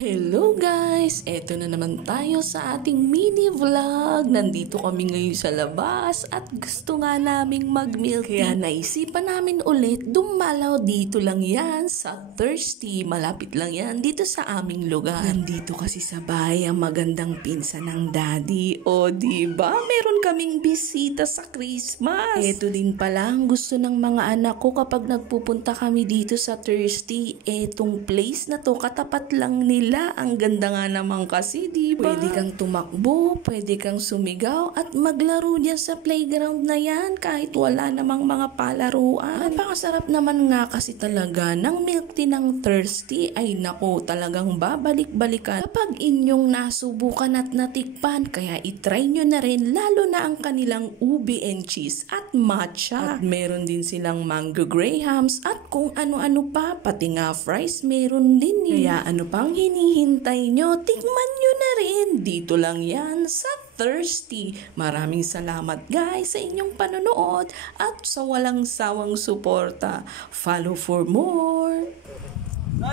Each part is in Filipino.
Hello guys! Eto na naman tayo sa ating mini vlog. Nandito kami ngayon sa labas at gusto nga naming mag-milk tea. Kaya naisipan namin ulit dumalaw dito lang yan sa Thirsty. Malapit lang yan dito sa aming lugar. Nandito kasi sa bahay ang magandang pinsan ng daddy. O diba? Meron kaming bisita sa Christmas. Eto din pala ang gusto ng mga anak ko kapag nagpupunta kami dito sa Thirsty. Etong place na to katapat lang nila. Ang ganda nga naman kasi, diba? Pwede kang tumakbo, pwede kang sumigaw at maglaro dyan sa playground na yan kahit wala namang mga palaruan. Napakasarap naman nga kasi talaga ng milk tea ng Thirsty. Ay nako, talagang babalik-balikan kapag inyong nasubukan at natikpan. Kaya itry nyo na rin, lalo na ang kanilang ube and cheese at matcha. At meron din silang mango grahams at kung ano-ano pa, pati nga fries meron din. Kaya ano pang hinihintay nyo, tikman nyo na rin. Dito lang yan sa Thirsty. Maraming salamat guys sa inyong panonood at sa walang sawang suporta. Follow for more.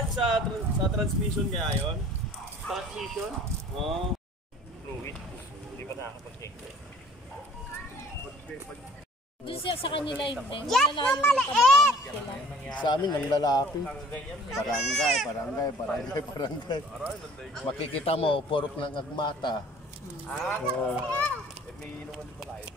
Sa transmission kaya yun? Transmission? Oo. Fluid. Hindi pa nakakapag-check. Doon siya sa kanila hindi. Yes, na maliit! Sa amin, ang lalaki. Barangay. Makikita mo, purok ng agmata. May inuman pala ito.